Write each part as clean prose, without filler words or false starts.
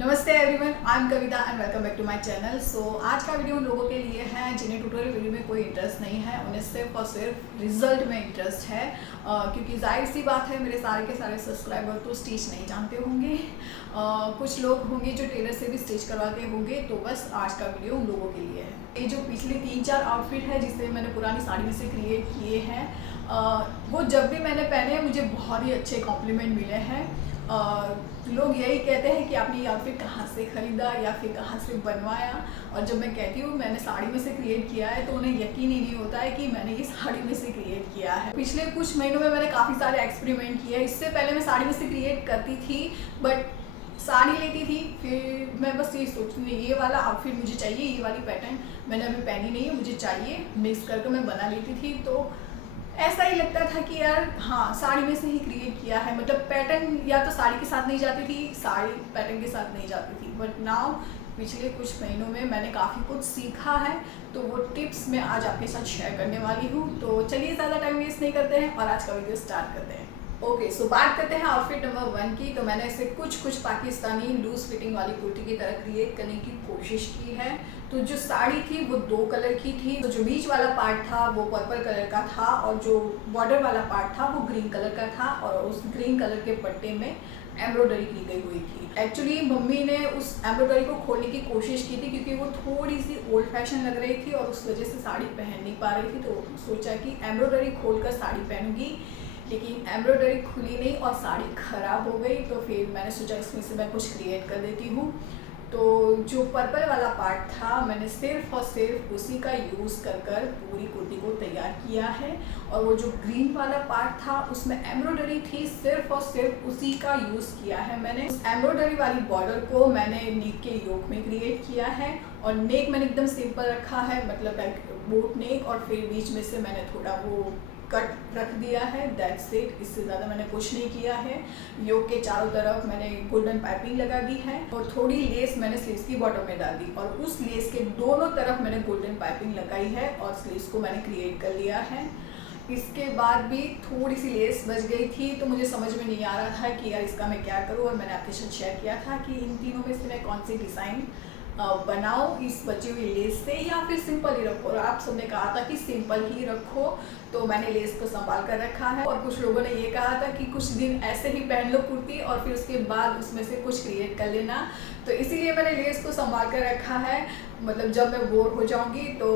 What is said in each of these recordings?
नमस्ते everyone, I am Kavita and welcome back to my channel. So आज का video उन लोगों के लिए है जिन्हें ट्यूटोरियल वीडियो में कोई इंटरेस्ट नहीं है, उन्हें सिर्फ और सिर्फ रिजल्ट में इंटरेस्ट है। क्योंकि जाहिर सी बात है, मेरे सारे के सारे सब्सक्राइबर तो स्टिच नहीं जानते होंगे। कुछ लोग होंगे जो टेलर से भी स्टिच करवाते होंगे, तो बस आज का वीडियो उन लोगों के लिए है। ये जो पिछले 3-4 आउटफिट है जिसे मैंने पुरानी साड़ी में से क्रिएट किए हैं, वो जब भी मैंने पहने हैं मुझे बहुत ही अच्छे कॉम्प्लीमेंट मिले हैं। लोग यही कहते हैं कि आपने ये आउटफिट कहाँ से ख़रीदा या फिर कहाँ से बनवाया। और जब मैं कहती हूँ मैंने साड़ी में से क्रिएट किया है, तो उन्हें यकीन ही नहीं होता है कि मैंने ये साड़ी में से क्रिएट किया है। पिछले कुछ महीनों में मैंने काफ़ी सारे एक्सपेरिमेंट किए। इससे पहले मैं साड़ी में से क्रिएट करती थी, बट साड़ी लेती थी, फिर मैं बस ये सोचती थी ये वाला आउटफिट मुझे चाहिए, ये वाली पैटर्न मैंने अभी पहनी नहीं है, मुझे चाहिए, मिक्स करके मैं बना लेती थी। तो ऐसा ही लगता था कि यार हाँ, साड़ी में से ही क्रिएट किया है। मतलब पैटर्न या तो साड़ी के साथ नहीं जाती थी, साड़ी पैटर्न के साथ नहीं जाती थी। बट नाउ पिछले कुछ महीनों में मैंने काफ़ी कुछ सीखा है, तो वो टिप्स मैं आज आपके साथ शेयर करने वाली हूँ। तो चलिए ज़्यादा टाइम वेस्ट नहीं करते हैं और आज का वीडियो स्टार्ट करते हैं। ओके, सो बात करते हैं आउटफिट नंबर 1 की। तो मैंने इसे कुछ पाकिस्तानी लूज फिटिंग वाली कुर्ती की तरह क्रिएट करने की कोशिश की है। तो जो साड़ी थी वो 2 कलर की थी। तो जो बीच वाला पार्ट था वो पर्पल कलर का था और जो बॉर्डर वाला पार्ट था वो ग्रीन कलर का था, और उस ग्रीन कलर के पट्टे में एम्ब्रॉयडरी की गई हुई थी। एक्चुअली मम्मी ने उस एम्ब्रॉयडरी को खोलने की कोशिश की थी, क्योंकि वो थोड़ी सी ओल्ड फैशन लग रही थी और उस वजह से साड़ी पहन नहीं पा रही थी। तो सोचा कि एम्ब्रॉयडरी खोलकर साड़ी पहनूंगी, लेकिन एम्ब्रॉयडरी खुली नहीं और साड़ी ख़राब हो गई। तो फिर मैंने सोचा इसमें से मैं कुछ क्रिएट कर देती हूँ। तो जो पर्पल वाला पार्ट था मैंने सिर्फ और सिर्फ उसी का यूज़ कर पूरी कुर्ती को तैयार किया है। और वो जो ग्रीन वाला पार्ट था उसमें एम्ब्रॉयडरी थी, सिर्फ और सिर्फ उसी का यूज़ किया है मैंने। उस एम्ब्रॉयडरी वाली बॉर्डर को मैंने नेक के योक में क्रिएट किया है, और नेक मैंने एकदम सिंपल रखा है, मतलब लाइक बोट नेक, और फिर बीच में से मैंने थोड़ा वो कट रख दिया है, दैट्स इट। इससे ज़्यादा मैंने कुछ नहीं किया है। योक के चारों तरफ मैंने गोल्डन पाइपिंग लगा दी है, और थोड़ी लेस मैंने स्लीव्स की बॉटम में डाल दी, और उस लेस के दोनों तरफ मैंने गोल्डन पाइपिंग लगाई है और स्लीव्स को मैंने क्रिएट कर लिया है। इसके बाद भी थोड़ी सी लेस बच गई थी, तो मुझे समझ में नहीं आ रहा था कि यार इसका मैं क्या करूँ। और मैंने आपके साथ शेयर किया था कि इन तीनों में से मैं कौन सी डिज़ाइन बनाओ इस बची हुई लेस से, या फिर सिंपल ही रखो। और आप सबने कहा था कि सिंपल ही रखो, तो मैंने लेस को संभाल कर रखा है। और कुछ लोगों ने ये कहा था कि कुछ दिन ऐसे ही पहन लो कुर्ती और फिर उसके बाद उसमें से कुछ क्रिएट कर लेना, तो इसीलिए मैंने लेस को संभाल कर रखा है। मतलब जब मैं बोर हो जाऊंगी तो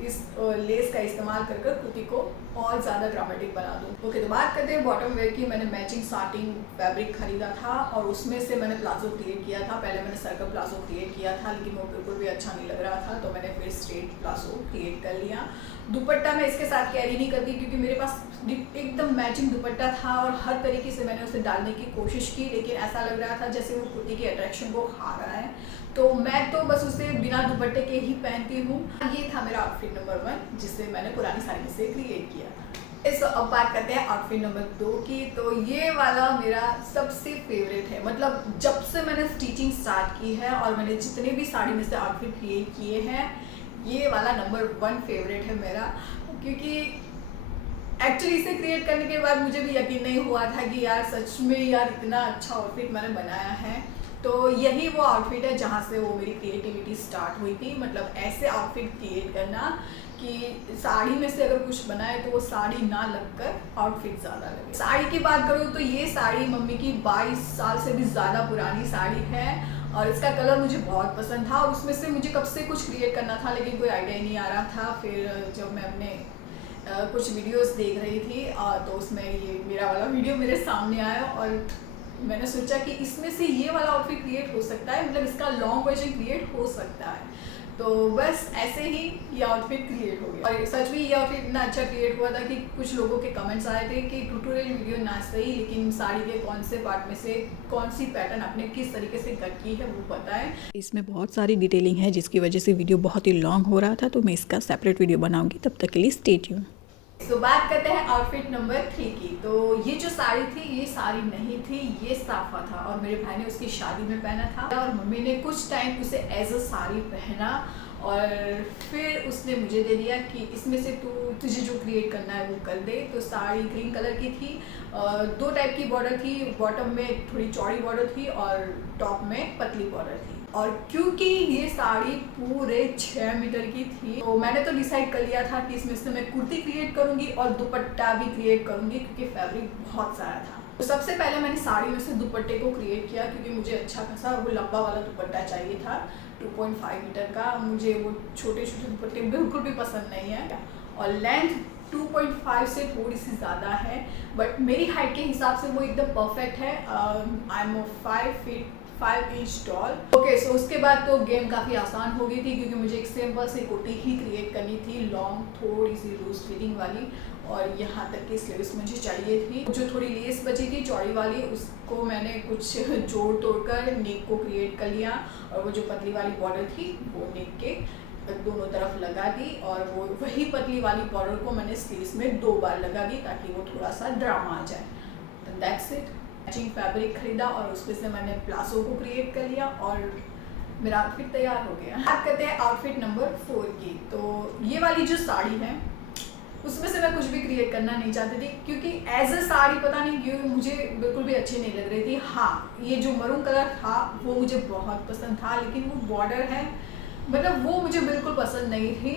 इस लेस का इस्तेमाल कर कुर्ती को और ज़्यादा ड्रामेटिक बना दूँ। ओके, तो बात करते हैं बॉटम वेयर की। मैंने मैचिंग साटिन फैब्रिक खरीदा था और उसमें से मैंने प्लाजो क्रिएट किया था। पहले मैंने सर्कल प्लाजो क्रिएट किया था, लेकिन वो बिल्कुल भी अच्छा नहीं लग रहा था, तो मैंने फिर स्ट्रेट प्लाजो क्रिएट कर लिया। दुपट्टा मैं इसके साथ कैरी नहीं करती, क्योंकि मेरे पास एकदम मैचिंग दुपट्टा था और हर तरीके से मैंने उसे डालने की कोशिश की, लेकिन ऐसा लग रहा था जैसे वो कुर्ती की अट्रैक्शन को खा रहा है। तो मैं तो बस उसे बिना दुपट्टे के ही पहनती हूँ। ये था मेरा आउटफिट नंबर 1, जिसे मैंने पुरानी साड़ी में से क्रिएट किया था। इस अब बात करते हैं आउटफिट नंबर 2 की। तो ये वाला मेरा सबसे फेवरेट है। मतलब जब से मैंने स्टिचिंग स्टार्ट की है और मैंने जितने भी साड़ी में से आउटफिट क्रिएट किए हैं, ये वाला नंबर 1 फेवरेट है मेरा। क्योंकि एक्चुअली इसे क्रिएट करने के बाद मुझे भी यकीन नहीं हुआ था कि यार सच में यार इतना अच्छा आउटफिट मैंने बनाया है। तो यही वो आउटफिट है जहाँ से वो मेरी क्रिएटिविटी स्टार्ट हुई थी। मतलब ऐसे आउटफिट क्रिएट करना कि साड़ी में से अगर कुछ बनाए तो वो साड़ी ना लगकर आउटफिट ज़्यादा लगे। साड़ी की बात करूँ तो ये साड़ी मम्मी की 22 साल से भी ज़्यादा पुरानी साड़ी है, और इसका कलर मुझे बहुत पसंद था, और उसमें से मुझे कब से कुछ क्रिएट करना था, लेकिन कोई आइडिया नहीं आ रहा था। फिर जब मैं अपने कुछ वीडियोस देख रही थी, तो उसमें ये मेरा वाला वीडियो मेरे सामने आया, और मैंने सोचा कि इसमें से ये वाला आउटफिट क्रिएट हो सकता है, मतलब इसका लॉन्ग वर्जन क्रिएट हो सकता है। तो बस ऐसे ही ये आउटफिट क्रिएट हो गया। और सच में ये आउटफिट इतना अच्छा क्रिएट हुआ था कि कुछ लोगों के कमेंट्स आए थे कि ट्यूटोरियल वीडियो ना सही, लेकिन साड़ी के कौन से पार्ट में से कौन सी पैटर्न आपने किस तरीके से कट की है वो पता है। इसमें बहुत सारी डिटेलिंग है, जिसकी वजह से वीडियो बहुत ही लॉन्ग हो रहा था, तो मैं इसका सेपरेट वीडियो बनाऊंगी। तब तक के लिए स्टे ट्यून। तो बात करते हैं आउटफिट नंबर 3 की। तो ये जो साड़ी थी ये साड़ी नहीं थी, ये साफा था, और मेरे भाई ने उसकी शादी में पहना था, और मम्मी ने कुछ टाइम उसे एज अ साड़ी पहना। और फिर उसने मुझे दे दिया कि इसमें से तुझे जो क्रिएट करना है वो कर दे। तो साड़ी ग्रीन कलर की थी, 2 टाइप की बॉर्डर थी, बॉटम में थोड़ी चौड़ी बॉर्डर थी और टॉप में पतली बॉर्डर थी। और क्योंकि ये साड़ी पूरे 6 मीटर की थी तो मैंने तो डिसाइड कर लिया था कि इसमें से मैं कुर्ती क्रिएट करूँगी और दुपट्टा भी क्रिएट करूँगी, क्योंकि फैब्रिक बहुत सारा था। तो सबसे पहले मैंने साड़ी में से दुपट्टे को क्रिएट किया, क्योंकि मुझे अच्छा खासा वो लंबा वाला दुपट्टा चाहिए था 2.5 मीटर का। मुझे वो छोटे छोटे दुपट्टे बिल्कुल भी पसंद नहीं है और लेंथ 2.5 से थोड़ी सी ज़्यादा है, बट मेरी हाइट के हिसाब से वो एकदम परफेक्ट है। I am 5 feet 5 inch tall. Okay, so उसके बाद तो गेम काफ़ी आसान हो गई थी, क्योंकि मुझे एक सिंपल सी कुर्ती ही क्रिएट करनी थी, लॉन्ग थोड़ी सी लूज फिटिंग वाली, और यहाँ तक की स्लीव्स मुझे चाहिए थी। जो थोड़ी लेस बची थी चौड़ी वाली, उसको मैंने कुछ जोड़ तोड़ कर नेक को क्रिएट कर लिया, और वो जो पतली वाली बॉर्डर थी वो नेक के दोनों तरफ लगा दी, और वो वही पतली वाली बॉर्डर को मैंने स्लीव्स में 2 बार लगा दी, ताकि वो थोड़ा सा ड्रामा आ जाए। That's it. मैचिंग फैब्रिक खरीदा और उसमें से मैंने प्लाजो को क्रिएट कर लिया और मेरा आउटफिट तैयार हो गया। बात करते हैं आउटफिट नंबर 4 की। तो ये वाली जो साड़ी है उसमें से मैं कुछ भी क्रिएट करना नहीं चाहती थी, क्योंकि एज अ साड़ी पता नहीं क्यों मुझे बिल्कुल भी अच्छी नहीं लग रही थी। हाँ, ये जो मरून कलर था वो मुझे बहुत पसंद था, लेकिन वो बॉर्डर है, मतलब वो मुझे बिल्कुल पसंद नहीं थी।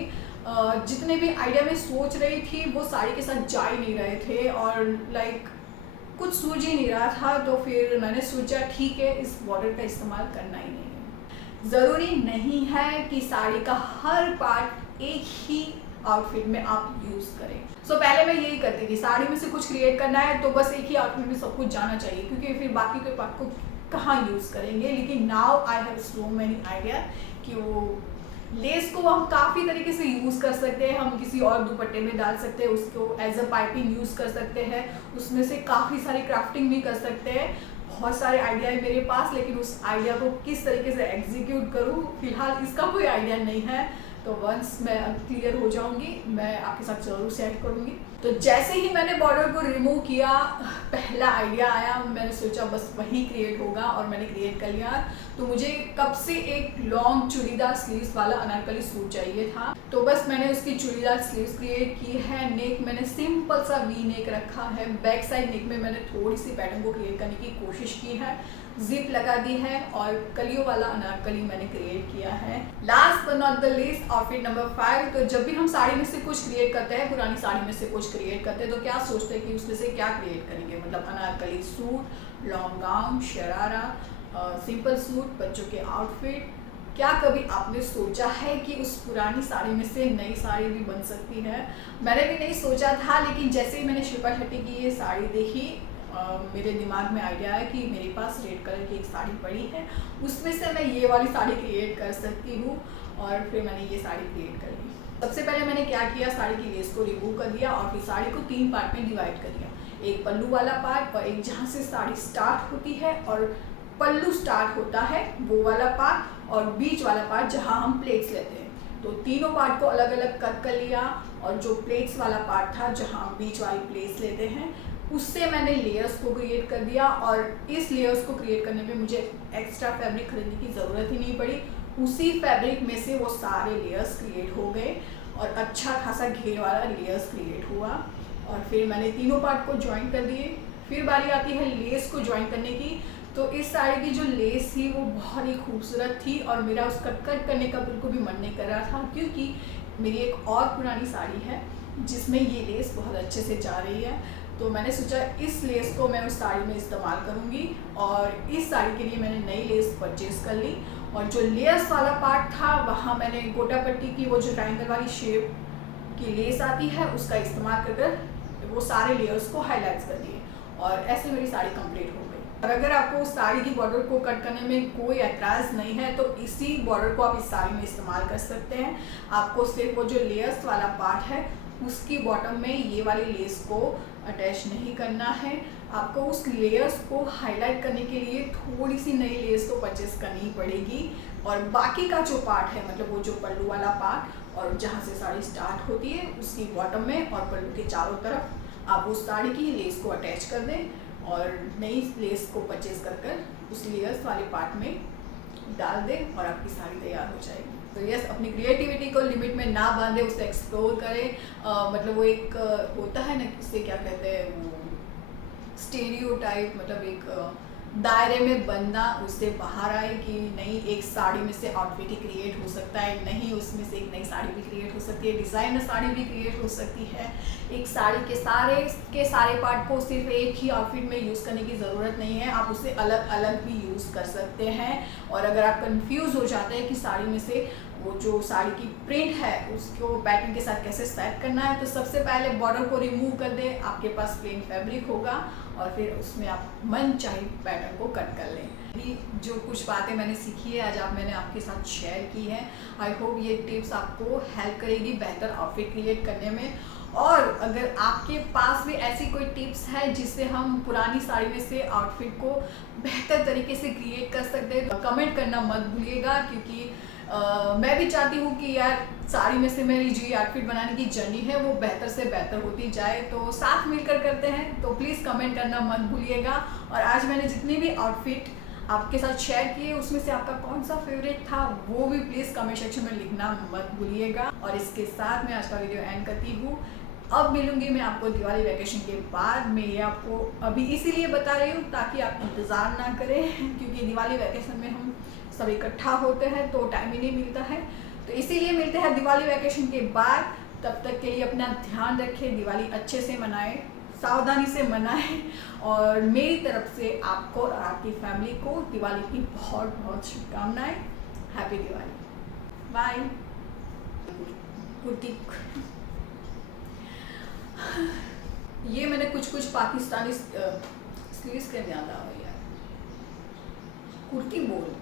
जितने भी आइडिया में सोच रही थी वो साड़ी के साथ जा ही नहीं रहे थे, और लाइक कुछ सूझ ही नहीं रहा था। तो फिर मैंने सोचा ठीक है, इस बॉर्डर का इस्तेमाल करना ही नहीं है। ज़रूरी नहीं है कि साड़ी का हर पार्ट एक ही आउटफिट में आप यूज़ करें। सो पहले मैं यही करती थी, साड़ी में से कुछ क्रिएट करना है तो बस एक ही आउटफिट में सब कुछ जाना चाहिए, क्योंकि फिर बाकी के पार्ट को कहाँ यूज़ करेंगे। लेकिन now I have so many idea कि वो लेस को हम काफ़ी तरीके से यूज़ कर सकते हैं। हम किसी और दुपट्टे में डाल सकते हैं, उसको एज अ पाइपिंग यूज़ कर सकते हैं, उसमें से काफ़ी सारी क्राफ्टिंग भी कर सकते हैं। बहुत सारे आइडिया है मेरे पास, लेकिन उस आइडिया को किस तरीके से एग्जीक्यूट करूँ फिलहाल इसका कोई आइडिया नहीं है। तो वंस मैं क्लियर हो जाऊंगी मैं आपके साथ ज़रूर शेयर करूंगी। तो जैसे ही मैंने बॉर्डर को रिमूव किया, पहला आइडिया आया, मैंने सोचा बस वही क्रिएट होगा, और मैंने क्रिएट कर लिया। तो मुझे कब से एक लॉन्ग चूड़ीदार स्लीव्स वाला अनारकली सूट चाहिए था, तो बस मैंने उसकी चूड़ीदार स्लीव्स क्रिएट की है। नेक मैंने सिंपल सा वी नेक रखा है, बैक साइड नेक में मैंने थोड़ी सी पैटर्न को क्रिएट करने की कोशिश की है, जिप लगा दी है, और कलियों वाला अनारकली मैंने क्रिएट किया है। Last but not the least, outfit number 5। तो जब भी हम साड़ी में से कुछ क्रिएट करते हैं, पुरानी साड़ी में से कुछ क्रिएट करते हैं, तो क्या सोचते हैं कि उसमें से क्या क्रिएट करेंगे, मतलब Anarkali suit, long gown, sharara, simple suit, बच्चों के आउटफिट। क्या कभी आपने सोचा है कि उस पुरानी साड़ी में से नई साड़ी भी बन सकती है? मैंने भी नहीं सोचा था, लेकिन जैसे ही मैंने शिल्पा शेट्टी की ये साड़ी देखी, मेरे दिमाग में आइडिया है कि मेरे पास रेड कलर की एक साड़ी पड़ी है, उसमें से मैं ये वाली साड़ी क्रिएट कर सकती हूँ, और फिर मैंने ये साड़ी क्रिएट कर ली। सबसे पहले मैंने क्या किया, साड़ी की लेस को रिमूव कर दिया, और फिर साड़ी को 3 पार्ट में डिवाइड कर दिया। एक पल्लू वाला पार्ट, और एक जहाँ से साड़ी स्टार्ट होती है और पल्लू स्टार्ट होता है वो वाला पार्ट, और बीच वाला पार्ट जहाँ हम प्लेट्स लेते हैं। तो तीनों पार्ट को अलग अलग कट कर लिया, और जो प्लेट्स वाला पार्ट था जहाँ हम बीच वाली प्लेट्स लेते हैं, उससे मैंने लेयर्स को क्रिएट कर दिया। और इस लेयर्स को क्रिएट करने में मुझे एक्स्ट्रा फैब्रिक खरीदने की ज़रूरत ही नहीं पड़ी, उसी फैब्रिक में से वो सारे लेयर्स क्रिएट हो गए, और अच्छा खासा घेर वाला लेयर्स क्रिएट हुआ। और फिर मैंने तीनों पार्ट को ज्वाइन कर दिए। फिर बारी आती है लेस को ज्वाइन करने की। तो इस साड़ी की जो लेस थी वो बहुत ही खूबसूरत थी, और मेरा उसका कट करने का बिल्कुल भी मन नहीं कर रहा था, क्योंकि मेरी एक और पुरानी साड़ी है जिसमें ये लेस बहुत अच्छे से जा रही है। तो मैंने सोचा इस लेस को मैं उस साड़ी में इस्तेमाल करूँगी, और इस साड़ी के लिए मैंने नई लेस परचेज़ कर ली। और जो लेयर्स वाला पार्ट था वहाँ मैंने गोटा पट्टी की वो जो ट्रायंगल वाली शेप की लेस आती है उसका इस्तेमाल कर वो सारे लेयर्स को हाईलाइट कर दिए, और ऐसे मेरी साड़ी कंप्लीट हो गई। और अगर आपको उस साड़ी की बॉर्डर को कट करने में कोई एतराज़ नहीं है, तो इसी बॉर्डर को आप इस साड़ी में इस्तेमाल कर सकते हैं। आपको सिर्फ वो जो लेयर्स वाला पार्ट है उसकी बॉटम में ये वाली लेस को अटैच नहीं करना है। आपको उस लेयर्स को हाईलाइट करने के लिए थोड़ी सी नई लेस तो परचेस करनी पड़ेगी, और बाकी का जो पार्ट है, मतलब वो जो पल्लू वाला पार्ट और जहाँ से साड़ी स्टार्ट होती है उसकी बॉटम में और पल्लू के चारों तरफ आप उस साड़ी की लेस को अटैच कर दें, और नई लेस को परचेज कर उस लेयर्स वाले पार्ट में डाल दें, और आपकी साड़ी तैयार हो जाएगी। तो यस, अपनी क्रिएटिविटी को लिमिट में ना बांधे, उसे एक्सप्लोर करें। मतलब वो एक होता है ना, किससे क्या कहते हैं, वो स्टेरियोटाइप, मतलब एक दायरे में बनना, उससे बाहर आए कि नहीं एक साड़ी में से आउटफिट ही क्रिएट हो सकता है, नहीं उसमें से एक नई साड़ी भी क्रिएट हो सकती है, डिज़ाइनर साड़ी भी क्रिएट हो सकती है। एक साड़ी के सारे पार्ट को सिर्फ एक ही आउटफिट में यूज़ करने की ज़रूरत नहीं है, आप उसे अलग अलग भी यूज़ कर सकते हैं। और अगर आप कंफ्यूज हो जाते हैं कि साड़ी में से वो जो साड़ी की प्रिंट है उसको पैटर्न के साथ कैसे सेट करना है, तो सबसे पहले बॉर्डर को रिमूव कर दें, आपके पास प्लेन फैब्रिक होगा और फिर उसमें आप मन चाहे पैटर्न को कट कर लें। ये जो कुछ बातें मैंने सीखी है आज मैंने आपके साथ शेयर की है। आई होप ये टिप्स आपको हेल्प करेगी बेहतर आउटफिट क्रिएट करने में। और अगर आपके पास भी ऐसी कोई टिप्स है जिससे हम पुरानी साड़ी में से आउटफिट को बेहतर तरीके से क्रिएट कर सकते हैं, तो कमेंट करना मत भूलिएगा, क्योंकि मैं भी चाहती हूँ कि यार साड़ी में से मेरी जो आउटफिट बनाने की जर्नी है वो बेहतर से बेहतर होती जाए, तो साथ मिलकर करते हैं। तो प्लीज़ कमेंट करना मत भूलिएगा। और आज मैंने जितनी भी आउटफिट आपके साथ शेयर किए उसमें से आपका कौन सा फेवरेट था वो भी प्लीज़ कमेंट सेक्शन में लिखना मत भूलिएगा। और इसके साथ मैं आज का वीडियो एंड करती हूँ। अब मिलूंगी मैं आपको दिवाली वैकेशन के बाद। मैं ये आपको अभी इसीलिए बता रही हूँ ताकि आप इंतज़ार ना करें, क्योंकि दिवाली वैकेशन में हम सब इकट्ठा होते हैं तो टाइम ही नहीं मिलता है। तो इसीलिए मिलते हैं दिवाली वैकेशन के बाद। तब तक के लिए अपना ध्यान रखें, दिवाली अच्छे से मनाएं, सावधानी से मनाएं। और मेरी तरफ से आपको और आपकी फैमिली को दिवाली की बहुत बहुत शुभकामनाएं। हैप्पी दिवाली। बाय। कुर्ती ये मैंने कुछ पाकिस्तानी स्लीव्स के याद आ रही है, कुर्ती बोल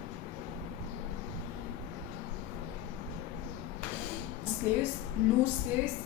स्लीव्स, लूज स्लीव्स।